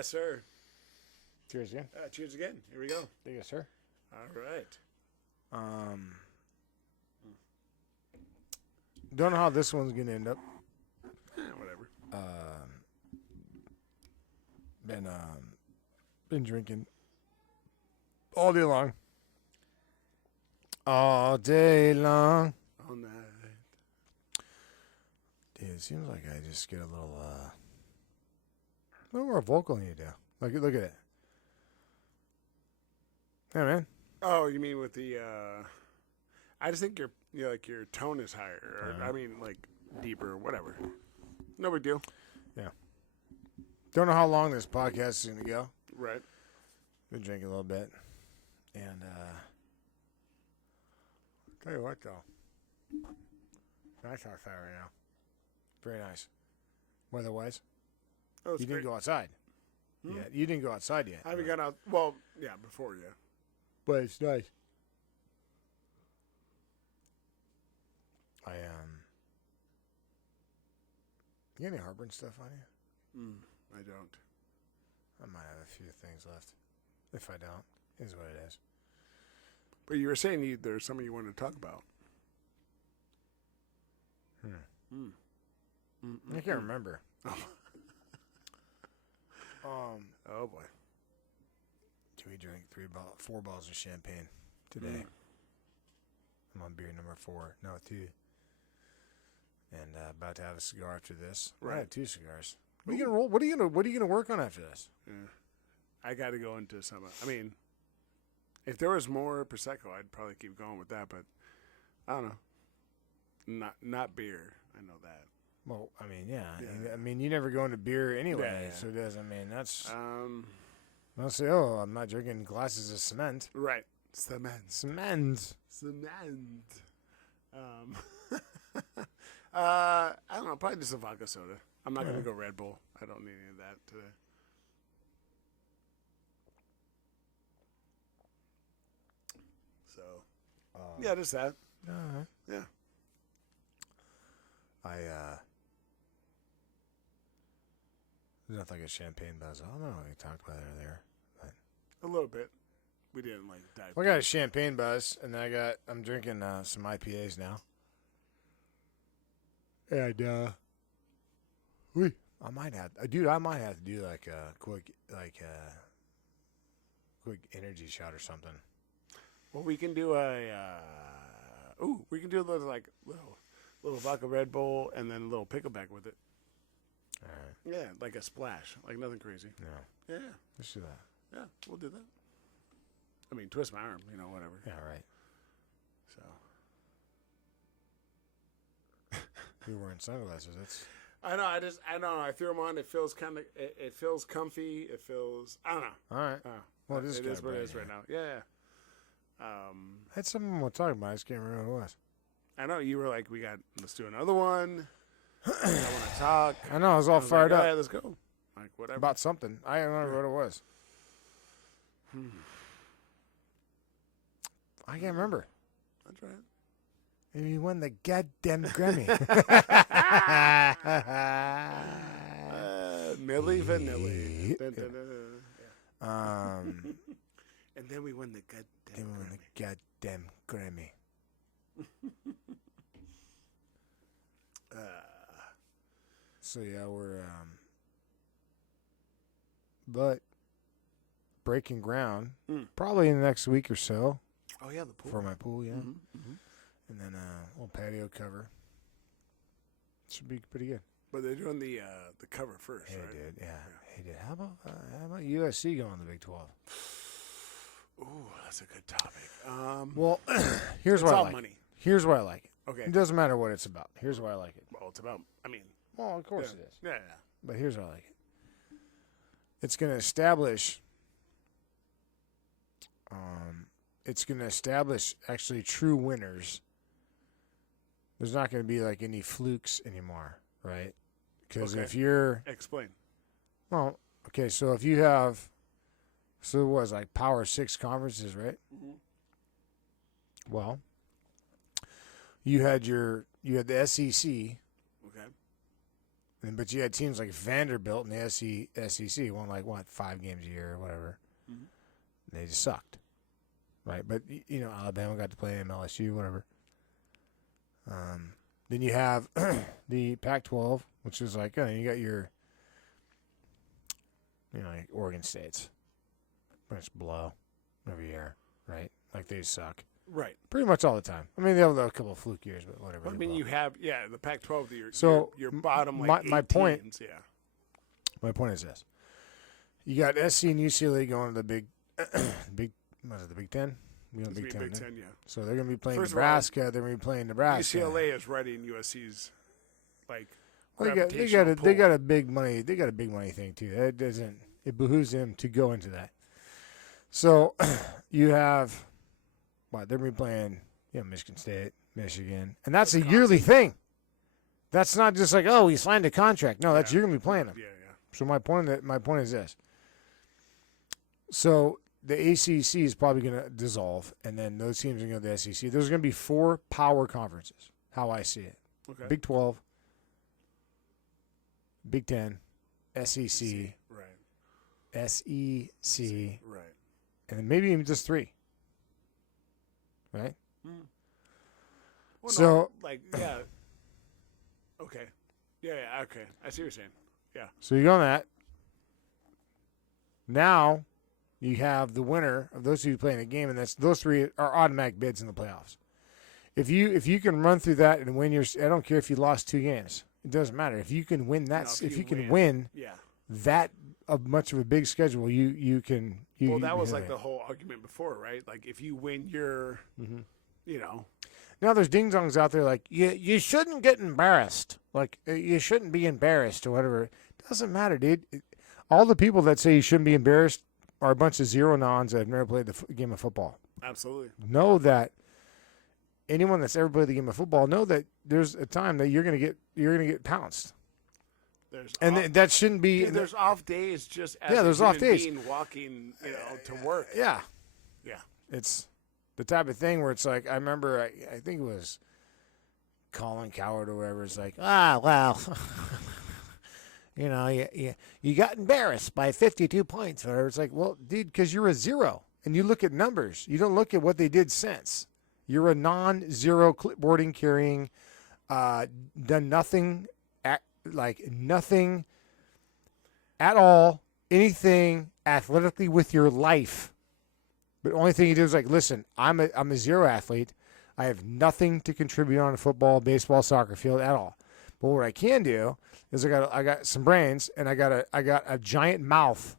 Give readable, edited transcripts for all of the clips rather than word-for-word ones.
Yes, sir. Cheers again. Cheers again. Here we go. Yes, sir. All right. Don't know how this one's gonna end up. Whatever. Been drinking all day long. All day long. All night. Dude, it seems like I just get a little more vocal than you do. Look at it. Yeah, man. Oh, you mean with the? I just think your tone is higher, or I mean like deeper, whatever. No big deal. Yeah. Don't know how long this podcast is gonna go. Right. Been drinking a little bit, and tell you what though, nice outside right now. Very nice. Weather-wise, Oh, you didn't go outside. Yeah, you didn't go outside yet. I haven't gone out. Well, yeah, before you. But it's nice. You got any heartburn stuff on you? I don't. I might have a few things left. If I don't, is what it is. But you were saying there's something you wanted to talk about. I can't remember. Oh boy. We drank 4 bottles of champagne today. I'm on beer number 4. No, 2. And about to have a cigar after this. Right. I have 2 cigars. What are you gonna roll? What are you gonna work on after this? Yeah. I got to go into some. I mean, if there was more prosecco, I'd probably keep going with that. But I don't know. Not beer. I know that. Well, I mean, yeah. I mean, you never go into beer anyway, Yeah. so it does. I mean, that's. I'll I'll say, I'm not drinking glasses of cement. Right. Cement. I don't know. Probably just a vodka soda. I'm not going to go Red Bull. I don't need any of that today. So, yeah, just that. Yeah. There's nothing like a champagne buzz. I don't know. We talked about it earlier. But. A little bit. We didn't dive. Well, I got a champagne buzz, and then I'm drinking some IPAs now. And I might have to do like a quick energy shot or something. Well, we can do we can do those little vodka Red Bull and then a little pickleback with it. All right. Yeah, like a splash, like nothing crazy. No. Yeah. Let's do that. Yeah, we'll do that. I mean, twist my arm, whatever. Yeah, right. So. You're wearing sunglasses. That's. I know. I don't know. I threw them on. It feels it feels comfy. It feels. I don't know. All right. Well, it is what it is right now. Yeah. I had someone we're talking about. I just can't remember who it was. I know you were like, let's do another one. I want to talk. I know. I was all fired up. Yeah, let's go. Like whatever. About something. I don't remember what it was. I can't remember. That's right. Maybe he won the goddamn Grammy. Milli Vanilli. And then we won the goddamn Grammy. So yeah, we're but breaking ground probably in the next week or so. Oh yeah, the pool for my pool, yeah. Mm-hmm. And then a little patio cover. Should be pretty good. But they're doing the cover first, Hey, right? dude, yeah. Hey, dude, how about USC going to the Big 12? Ooh, that's a good topic. Well, here's why I like money. it. Here's why I like it. Okay. It doesn't matter what it's about. Here's why I like it. Well, it's about. Well, of course it is. Yeah. But here's why I like it. It's going to establish. Actually true winners. There's not going to be like any flukes anymore, right? Because if you're explain. Well, okay, so if you have, so it was like Power 6 conferences, right? Mm-hmm. Well, you had the SEC, okay, But you had teams like Vanderbilt and the SEC won 5 games a year or whatever. Mm-hmm. They just sucked, right? But Alabama got to play MLSU, whatever. Then you have the Pac-12, which is you got your, like Oregon State's pretty much blow every year, right? Like they suck. Right. Pretty much all the time. I mean, they have a couple of fluke years, but whatever. I mean, you have, the Pac-12, so your bottom, my point, teams, yeah. My point is this. You got SC and UCLA going to the Big what is it, the Big Ten? Big Ten, yeah. So they're going to be playing First Nebraska. They're going to be playing Nebraska. UCLA is ready in USC's, they got a big money. They got a big money thing too. It behooves them to go into that. So you have, they're going to be playing, Michigan State, Michigan, and that's Wisconsin. A yearly thing. That's not just he signed a contract. No, that's you're going to be playing them. Yeah. So my point is this. So the ACC is probably going to dissolve, and then those teams are going to go to the SEC. There's going to be 4 power conferences, how I see it. Okay. Big 12, Big 10, SEC, right. SEC, right. and then maybe even just 3. Right? Mm. Well, so, yeah. Okay. Yeah, okay. I see what you're saying. Yeah. So you go on that. Now you have the winner of those 2 playing a game, and those 3 are automatic bids in the playoffs. If you can run through that and win I don't care if you lost 2 games. It doesn't matter. If you can win that, if you can win that much of a big schedule, you can. Well, that was the whole argument before, right? If you win your, Now there's ding dongs out there you shouldn't get embarrassed. You shouldn't be embarrassed or whatever. It doesn't matter, dude. All the people that say you shouldn't be embarrassed are a bunch of zero-nons that have never played the game of football. Absolutely. Know that anyone that's ever played the game of football know that there's a time that you're gonna get pounced. That shouldn't be. Dude, there's off days just as there's off days. Walking to work. Yeah. Yeah. It's the type of thing where it's I remember I think it was Colin Coward or whatever. It's well, you got embarrassed by 52 points or whatever. It's well, dude, because you're a 0 and you look at numbers. You don't look at what they did since. You're a non-zero clipboarding carrying, done nothing, nothing at all, anything athletically with your life. But the only thing you do is listen, I'm a 0 athlete. I have nothing to contribute on a football, baseball, soccer field at all. But what I can do is I got some brains and I got a giant mouth,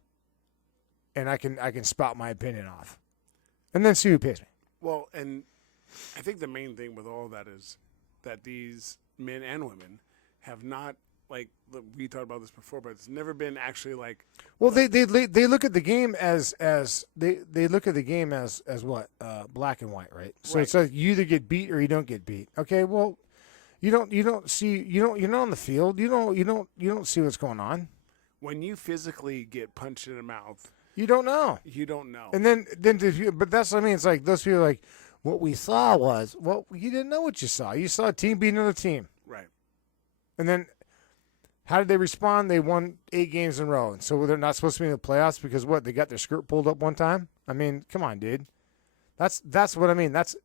and I can spout my opinion off, and then see who pays me. Well, and I think the main thing with all that is that these men and women have not we talked about this before, but it's never been actually Well, they look at the game as they look at the game as what black and white, right? So right. It's you either get beat or you don't get beat. Okay, well, you're not on the field. You don't see what's going on. When you physically get punched in the mouth, you don't know. You don't know. And then but that's what I mean. It's those people are what we saw was you didn't know what you saw. You saw a team beat another team, right? And then. How did they respond? They won 8 games in a row. And so they're not supposed to be in the playoffs because what? They got their skirt pulled up one time? I mean, come on, dude. That's what I mean. That's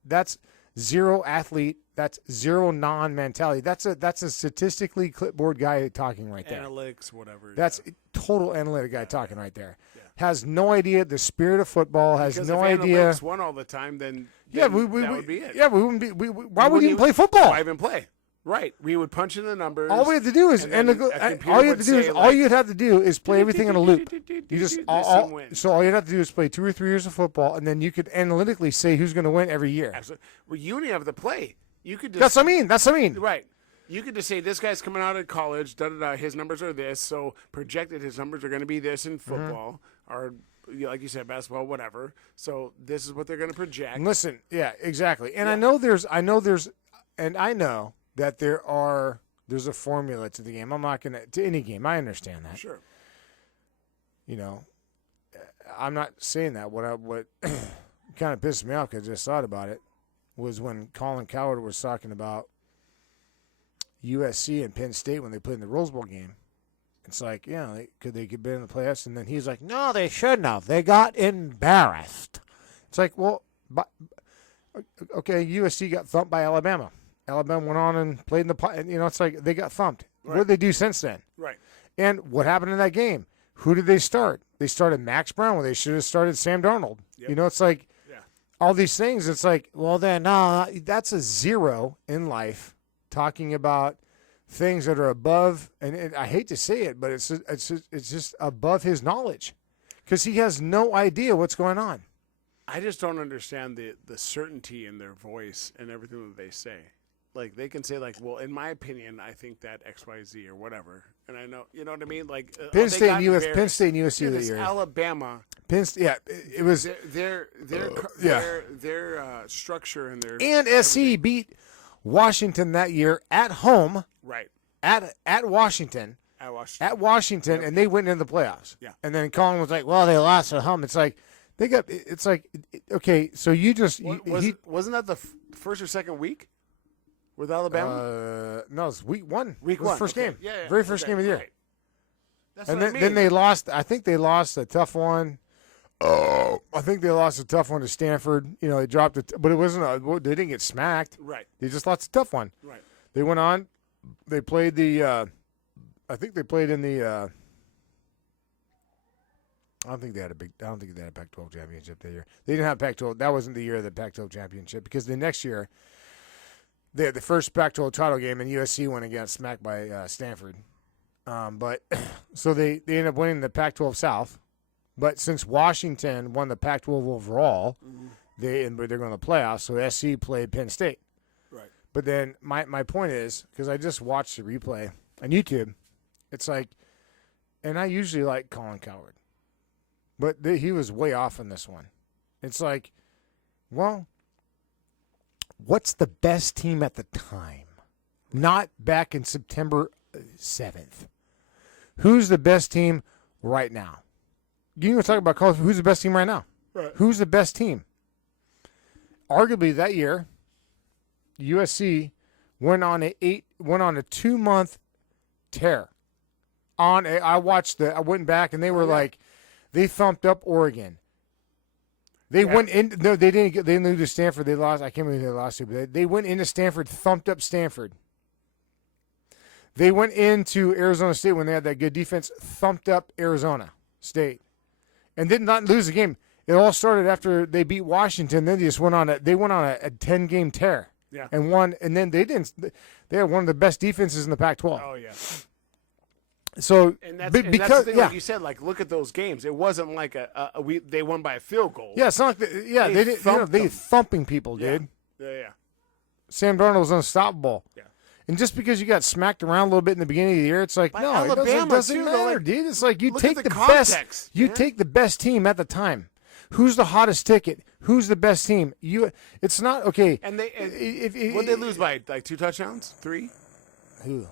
0 athlete. That's 0 non-mentality. That's a statistically clipboard guy talking right there. Analytics, whatever. That's a total analytic guy talking right there. Yeah. Has no idea the spirit of football. Has because no if idea. Analytics won all the time, then that would be it. Yeah, we wouldn't be. Why would we even play football? Why even play? Right, we would punch in the numbers. All we have to do is, all you'd have to do is play everything on a loop. You just so all you'd have to do is play 2 or 3 years of football, and then you could analytically say who's going to win every year. Absolutely. Well, you didn't have to play. You could. That's what I mean. Right. You could just say this guy's coming out of college. His numbers are this. So projected, his numbers are going to be this in football, or like you said, basketball, whatever. So this is what they're going to project. Listen, yeah, exactly. And I know that there's a formula to the game. I'm not going to any game. I understand that. Sure. I'm not saying that. What kind of pissed me off, because I just thought about it, was when Colin Coward was talking about USC and Penn State when they played in the Rose Bowl game. It's like, yeah, could they get in the playoffs? And then he's like, no, they shouldn't have. They got embarrassed. It's like, well, okay, USC got thumped by Alabama. Alabama went on and played in the, it's like they got thumped. Right. What did they do since then? Right. And what happened in that game? Who did they start? They started Max Brown when they should have started Sam Darnold. Yep. It's like all these things. It's like, well, then, no, that's a zero in life talking about things that are above, and I hate to say it, but it's just above his knowledge because he has no idea what's going on. I just don't understand the certainty in their voice and everything that they say. Like, they can say, like, well, in my opinion, I think that X, Y, Z or whatever. And I know, you know what I mean? Like, Penn State and USC that year. Alabama. Penn State, yeah, it was their structure and their and SC beat Washington that year at home. Right. At Washington. At Washington, yep. And they went into the playoffs. Yeah. And then Colin was like, well, they lost at home. It's like, okay, so you just. Wasn't that the first or second week with Alabama? No, it was week one. Week one. First game. Yeah. Very first game of the year. Right. That's and what I mean. Then they lost. I think they lost a tough one. Oh, I think they lost a tough one to Stanford. They dropped it, but it wasn't. They didn't get smacked. Right. They just lost a tough one. Right. They went on. They played the. I think they played in the. I don't think they had a Pac-12 championship that year. They didn't have Pac-12. That wasn't the year of the Pac-12 championship because the next year, they had the first Pac-12 title game and USC went and got smacked by Stanford. But so they ended up winning the Pac-12 South. But since Washington won the Pac-12 overall, they're going to the playoffs. So SC played Penn State. Right. But then my point is, because I just watched the replay on YouTube, it's like, and I usually like Colin Cowherd, but he was way off in this one. It's like, well, what's the best team at the time? Not back in September 7th. Who's the best team right now? You want to talk about college? Who's the best team right now? Right. Who's the best team? Arguably that year, USC went on a 2-month tear. I went back and they were like, they thumped up Oregon. They went in. No, they didn't. They didn't lose to Stanford. They lost. I can't believe they lost to, but they went into Stanford, thumped up Stanford. They went into Arizona State when they had that good defense, thumped up Arizona State, and did not lose the game. It all started after they beat Washington. Then they just went on a 10-game tear. Yeah. And won. And then they didn't. They had one of the best defenses in the Pac-12. Oh yeah. So and because that's the thing, like you said, like look at those games. It wasn't like they won by a field goal. Yeah, it's not like they did. They thumping people, dude. Yeah. Sam Darnold was unstoppable. Yeah. And just because you got smacked around a little bit in the beginning of the year, it's like, by no, Alabama it doesn't too, matter, like, dude. It's like you take the context, best. You take the best team at the time. Who's the hottest ticket? Who's the best team? It's not okay. And would they lose by like 2 touchdowns, 3? Who?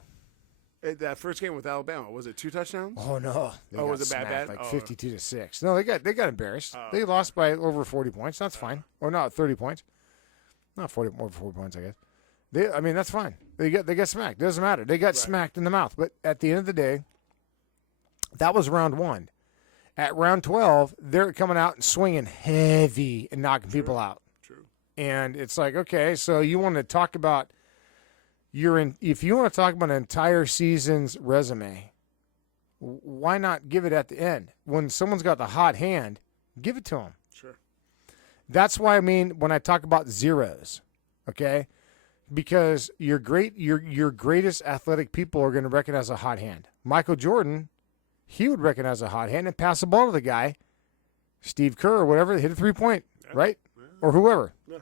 That first game with Alabama, was it 2 touchdowns? Oh no! Was it bad? Like 52-6. No, they got embarrassed. They lost by over 40 points. That's fine. Or not 30 points. Not 40 over 40 points, I guess. That's fine. They get smacked. Doesn't matter. They got smacked in the mouth. But at the end of the day, that was round 1. At round 12, they're coming out and swinging heavy and knocking people out. True. And it's like, okay, so you want to talk about if you want to talk about an entire season's resume, why not give it at the end? When someone's got the hot hand, give it to them. Sure. That's why when I talk about zeros, okay? Because your greatest athletic people are going to recognize a hot hand. Michael Jordan, he would recognize a hot hand and pass the ball to the guy, Steve Kerr or whatever, hit a 3-point, right? Yeah. Or whoever. Yeah.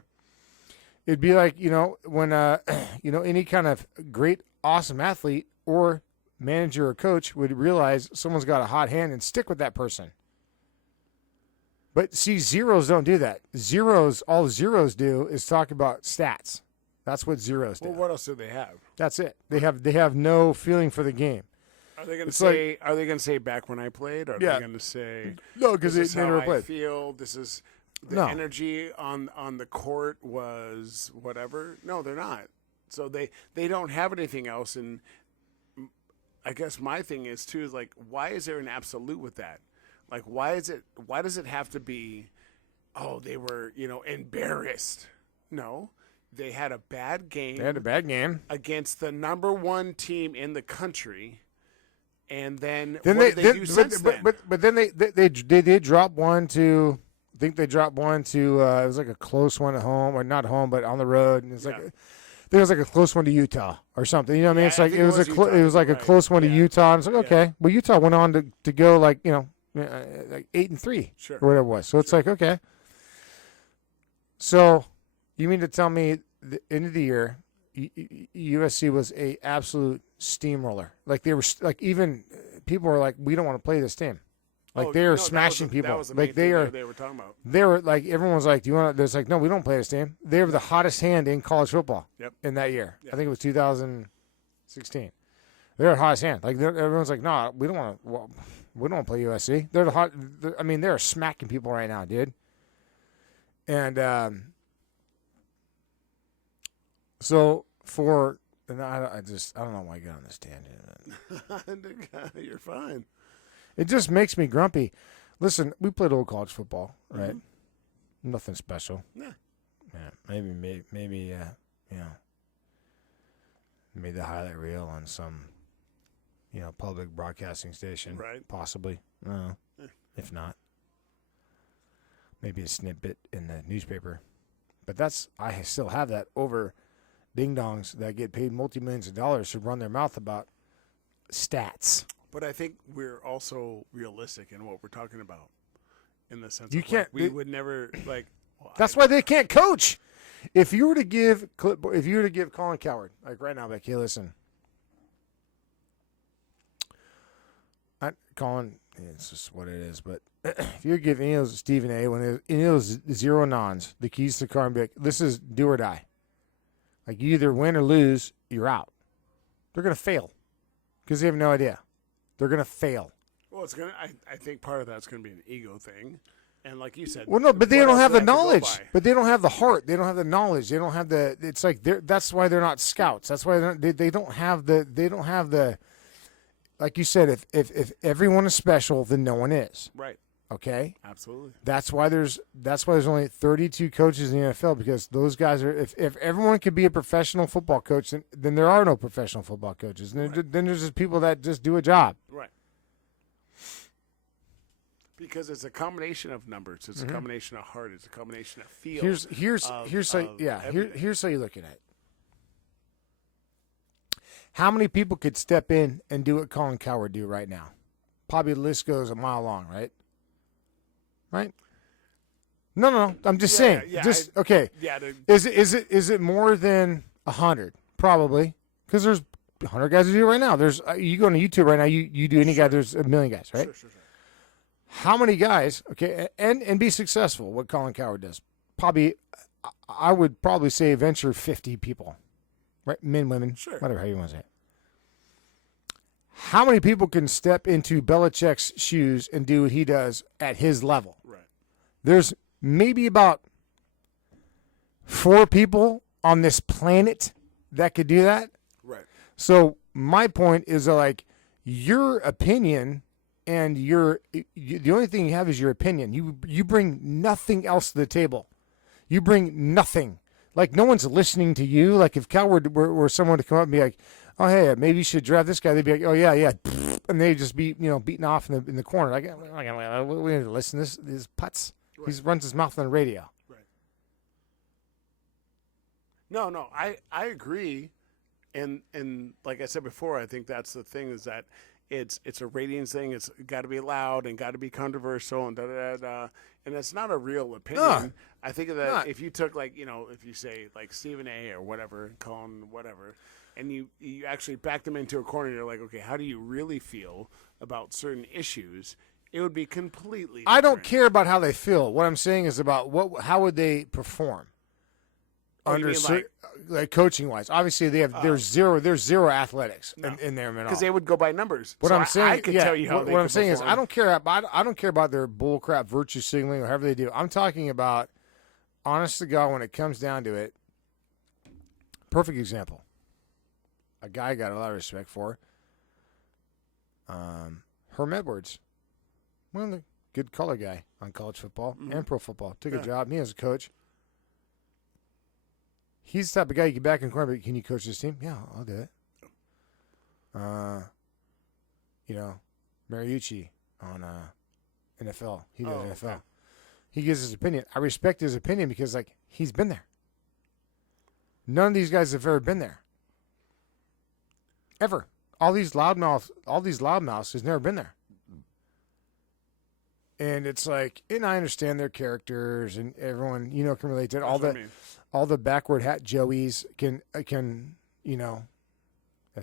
It'd be like, when any kind of great, awesome athlete or manager or coach would realize someone's got a hot hand and stick with that person. But see, zeros don't do that. All zeros do is talk about stats. That's what zeros do. Well, what else do they have? That's it. They have no feeling for the game. Are they going to say back when I played? Are they going to say no? Because they never played. I feel this is the energy on the court was whatever. No, they're not. So they don't have anything else. And I guess my thing is too is like, why is there an absolute with that? Like, why does it have to be, oh, they were, embarrassed? No, they had a bad game. They had a bad game against the number one team in the country. And then what did they do since then? But then they did drop one to, I think they dropped one to, it was like a close one at home, or not home, but on the road. And it's like, I think it was like a close one to Utah or something. You know what I mean? It's like, it was like a close one to Utah. And it's like, okay. Well, Utah went on to go like, like 8-3 sure. or whatever it was. So it's like, okay. So you mean to tell me the end of the year, USC was a absolute steamroller. Like they were, like even people were like, we don't want to play this team. Like they are smashing people. That was the like main thing they were talking about. They were like, everyone was like, do you want to? There's like, no, we don't play this team. They were the hottest hand in college football. Yep. In that year. Yep. I think it was 2016. They were the hottest hand. like everyone's like, no, we don't want to. Well, we don't want to play USC. They're the hot. I mean, they're smacking people right now, dude. And so for. And I don't know why I got on this tangent. You're fine. It just makes me grumpy. Listen, we played old college football, right? Mm-hmm. Nothing special. Yeah. Maybe, made the highlight reel on some, public broadcasting station. Right. Possibly. If not. Maybe a snippet in the newspaper. But I still have that over ding-dongs that get paid multi-millions of dollars to run their mouth about stats. But I think we're also realistic in what we're talking about, in the sense you of can't. we would never like. Well, that's why they can't coach. If you were to give Colin Cowherd, like right now, like, hey, listen, Colin, it's just what it is. But if you give any of those Stephen A. when any of those zero nons, the keys to the car, and be like, this is do or die. Like you either win or lose, you're out. They're gonna fail because they have no idea. They're going to fail. Well, it's gonna. I think part of that's going to be an ego thing, and like you said. Well, no, but they don't have the knowledge. But they don't have the heart. They don't have the knowledge. They don't have the. It's like that's why they're not scouts. That's why they don't have the. They don't have the. Like you said, if everyone is special, then no one is. Right. Okay. Absolutely. That's why there's only 32 coaches in the NFL, because those guys are. If everyone could be a professional football coach, then there are no professional football coaches. Then there's just people that just do a job. Right. Because it's a combination of numbers. It's a combination of heart. It's a combination of feel. Here's how you're looking at it. How many people could step in and do what Colin Cowherd do right now? Probably the list goes a mile long, right? Right? No. I'm just saying. Okay. Yeah. Is it more than 100? Probably, because there's 100 guys who do it right now. There's you go on YouTube right now. You do any guy. There's a million guys, right? Sure. How many guys? Okay, and be successful. What Colin Cowherd does, probably, I would probably say venture 50 people, right? Men, women, whatever how you want to say it. How many people can step into Belichick's shoes and do what he does at his level? Right. There's maybe about 4 people on this planet that could do that. Right. So my point is like your opinion and the only thing you have is your opinion. You bring nothing else to the table. You bring nothing. Like no one's listening to you. Like if Cowherd were someone to come up and be like, oh, hey, maybe you should draft this guy. They'd be like, oh, yeah. And they'd just be, beaten off in the corner. Like, we need to listen to this putz. Right. He runs his mouth on the radio. Right. No, I agree. And like I said before, I think that's the thing is that it's a ratings thing. It's got to be loud and got to be controversial and da-da-da-da. And it's not a real opinion. No, I think that if you took if you say like Stephen A. or whatever, Colin whatever, and you actually back them into a corner, you're like, okay, how do you really feel about certain issues? It would be completely different. I don't care about how they feel. What I'm saying is about how would they perform under like coaching wise. Obviously, there's zero athletics in there at all. Because they would go by numbers. What I'm saying, I could tell you how. What I'm saying is, I don't care about their bullcrap virtue signaling or however they do. I'm talking about, honest to God, when it comes down to it, perfect example. A guy I got a lot of respect for. Herm Edwards. One of the good color guy on college football and pro football. Took a job. Me as a coach. He's the type of guy you get back in the corner, but can you coach this team? Yeah, I'll do it. Mariucci on NFL. He does NFL. Okay. He gives his opinion. I respect his opinion because, like, he's been there. None of these guys have ever been there. Ever. All these loudmouths has never been there. And it's like, and I understand their characters, and everyone, can relate to it. All the backward hat Joeys can, that's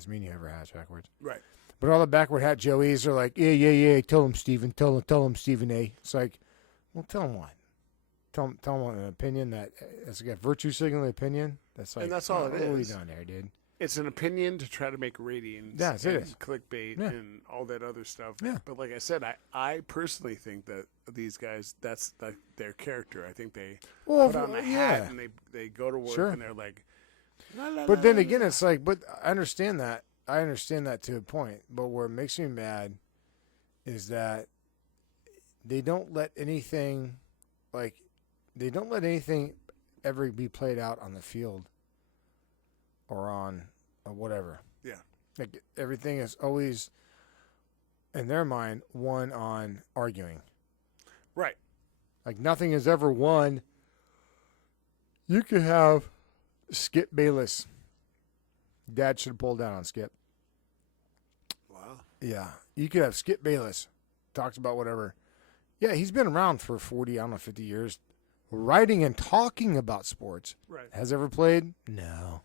me, you ever hats backwards. Right. But all the backward hat Joeys are like, yeah, tell him, Stephen, tell him, Stephen A. It's like, well, tell him what? Tell him an opinion that's got virtue signaling opinion. That's like, and that's all it is. What are you doing there, dude? It's an opinion to try to make ratings. Yes, it is. Clickbait and all that other stuff. Yeah. But like I said, I personally think that these guys, that's their character. I think they put on a hat and they go to work and they're like, but then again, it's like, but I understand that. I understand that to a point. But what makes me mad is that they don't let anything ever be played out on the field or on whatever. Yeah. Like everything is always, in their mind, won on arguing. Right. Like nothing is ever won. You could have Skip Bayless. Dad should have pulled down on Skip. Wow. Yeah. You could have Skip Bayless. Talks about whatever. Yeah, he's been around for 50 years. Writing and talking about sports. Right. Has ever played? No.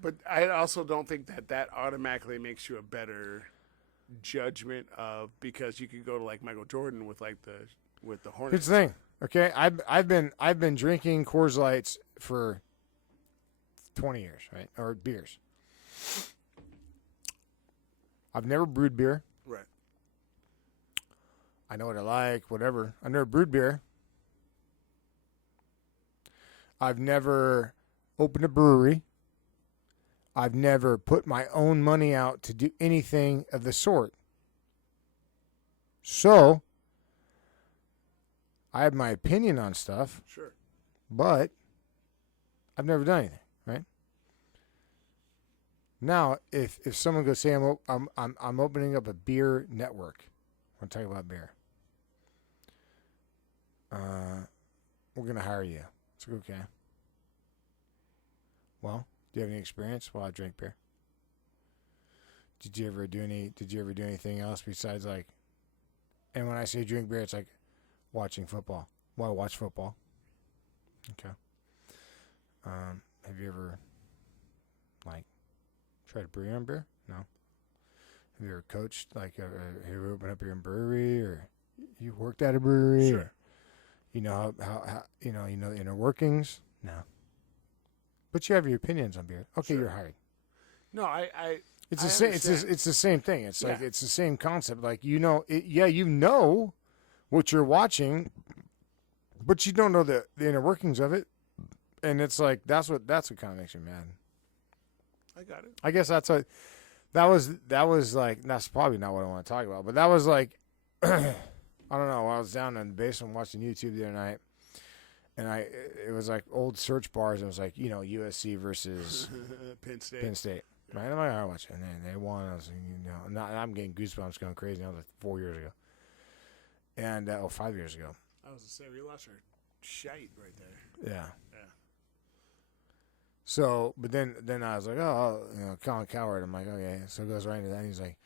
But I also don't think that automatically makes you a better judgment of, because you could go to like Michael Jordan with the Hornets. Here's the thing, okay? I've been drinking Coors Lights for 20 years, right? Or beers. I've never brewed beer. Right. I know what I like, whatever. I've never brewed beer. I've never opened a brewery. I've never put my own money out to do anything of the sort. So, I have my opinion on stuff. Sure. But I've never done anything, right? Now, if someone goes say I'm opening up a beer network, I'm talking about beer. We're gonna hire you. It's like, okay. Well, do you have any experience? Well, I drink beer. Did you ever do anything else besides like? And when I say drink beer, it's like watching football. Well, I watch football. Okay. Have you ever like tried to brew your own beer? No. Have you ever coached like? Have you ever opened up your own brewery, or you worked at a brewery? Sure. Or, you know how you know the inner workings? No. But you have your opinions on beer. Okay, You're hired. No, It's the same. It's the same thing. It's like it's the same concept. Like you know what you're watching, but you don't know the inner workings of it, and it's like that's what kind of makes me mad. I got it. I guess that was like that's probably not what I want to talk about, but that was like I don't know. I was down in the basement watching YouTube the other night. And it was like old search bars. It was like, USC versus Penn State. Right? I'm like, I watch it. And then they won. I was like, I'm getting goosebumps going crazy. That was like 4 years ago. And, 5 years ago. I was to say, we lost our shite right there. Yeah. So, but then I was like, Colin Cowherd. I'm like, okay. So it goes right into that. And he's like,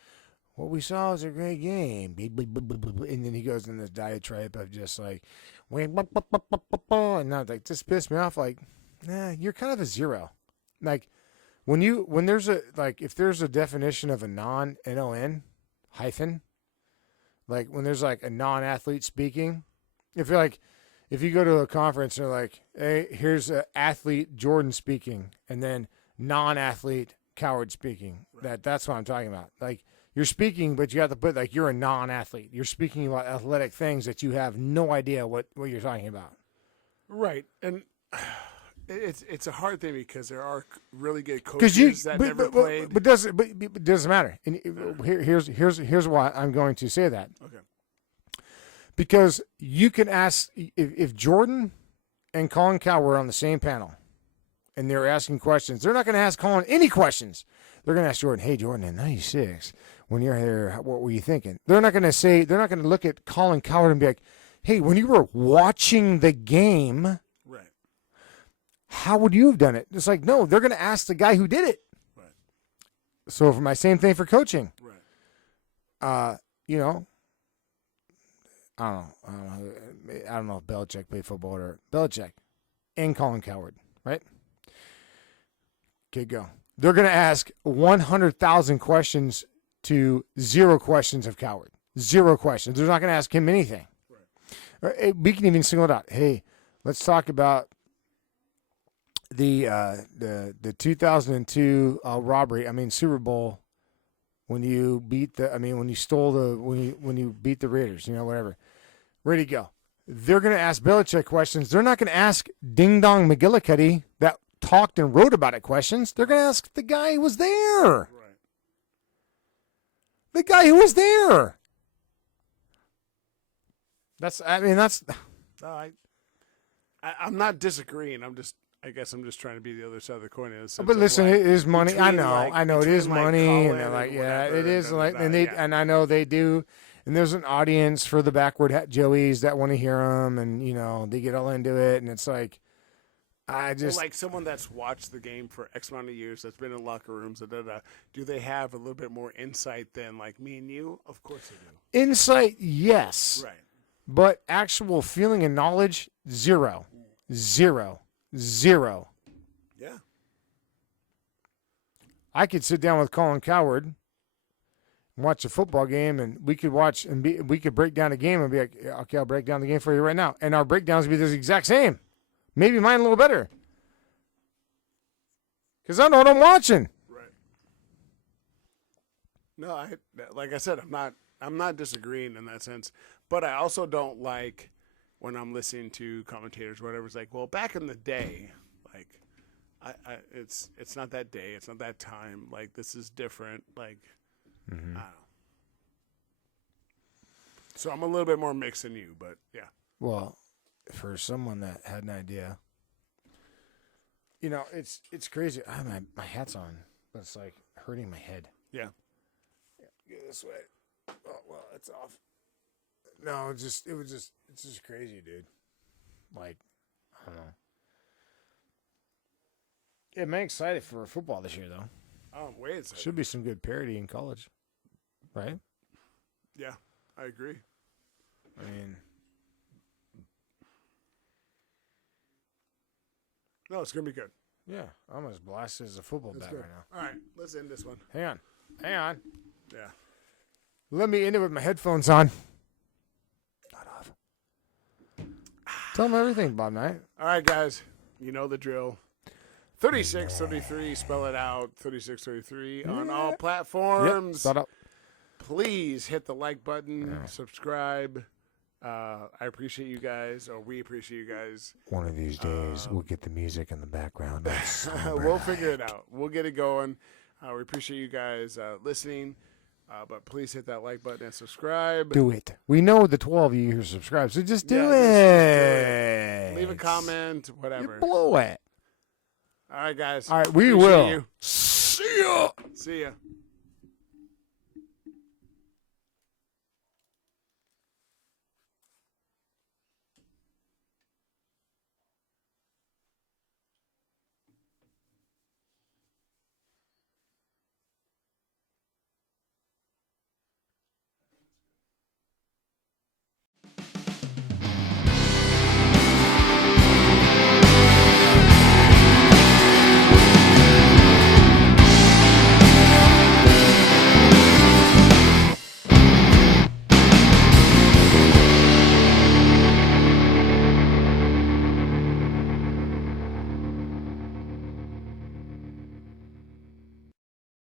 what we saw was a great game. And then he goes in this diatribe of just like, and now like just pissed me off. Like, you're kind of a zero. Like when there's if there's a definition of a non-NON hyphen, like when there's like a non-athlete speaking, if you go to a conference and they're like, hey, here's an athlete Jordan speaking, and then non-athlete Coward speaking. Right. That's what I'm talking about. Like, you're speaking, but you have to put, like, you're a non-athlete. You're speaking about athletic things that you have no idea what you're talking about. Right. And It's a hard thing because there are really good Because coaches that never played. but it doesn't matter. And here's why I'm going to say that. Okay. Because you can ask if Jordan and Colin Cowherd were on the same panel, and they're asking questions. They're not going to ask Colin any questions. They're going to ask Jordan, "Hey, Jordan, in '96, when you're here, what were you thinking?" They're not going to look at Colin Cowherd and be like, "Hey, when you were watching the game, Right. how would you have done it?" It's like, no, they're going to ask the guy who did it. Right. So for my same thing for coaching. Right. You know, I don't know if Belichick played football or Belichick and Colin Cowherd, right? Okay, go. They're going to ask 100,000 questions to 0 questions of Cowherd. 0 questions. They're not going to ask him anything. Right. We can even single it out. Hey, let's talk about the 2002 robbery. I mean Super Bowl when you beat when you beat the Raiders. You know, whatever. Ready to go. They're going to ask Belichick questions. They're not going to ask Ding Dong McGillicuddy that talked and wrote about it questions. They're going to ask the guy who was there. Right. The guy who was there. No, I'm not disagreeing. I guess I'm just trying to be the other side of the coin. In a sense But of, listen, like, it is money. I know it is between, like, money, and Colin they're like, and yeah, whatever, it is and like, da, da, and da, they, yeah. and I know they do, and there's an audience for the backward Joeys that want to hear them, and they get all into it, and it's like, like someone that's watched the game for X amount of years, that's been in locker rooms, do they have a little bit more insight than like me and you? Of course they do. Insight, yes, Right. but actual feeling and knowledge, 0. 0. 0. Yeah. I could sit down with Colin Cowherd and watch a football game, and we could we could break down a game and be like, okay, I'll break down the game for you right now. And our breakdowns would be the exact same. Maybe mine a little better. Because I know what I'm watching. Right. No, like I said, I'm not disagreeing in that sense, but I also don't like when I'm listening to commentators, whatever. It's like, well, back in the day, like, it's not that day, it's not that time. Like, this is different. Like, I don't know. So I'm a little bit more mixed than you, but yeah. Well, for someone that had an idea, it's crazy. My hat's on, but it's like hurting my head. Yeah. Get this way. Oh well, it's off. No, it's just crazy, dude. Like, I don't know. Yeah, I'm excited for football this year, though. Oh, I'm way excited. Should be some good parity in college, right? Yeah, I agree. I mean, no, it's gonna be good. yeah, I'm as blasted as a football bat right now. All right, let's end this one. Hang on. Yeah. Let me end it with my headphones on. Not off. Tell them everything, Bob Knight. All right, guys, you know the drill. 3633, spell it out. 3633 on all platforms. Yep, up. Please hit the like button, subscribe. I appreciate you guys, or we appreciate you guys. One of these days, we'll get the music in the background. We'll figure it out. We'll get it going. We appreciate you guys listening. But please hit that like button and subscribe. Do it. We know the 12 of you who subscribe, so just do it. Just do it. Leave a comment, whatever. You blow it. All right, guys. All right, we Appreciate will. You. See ya. See ya.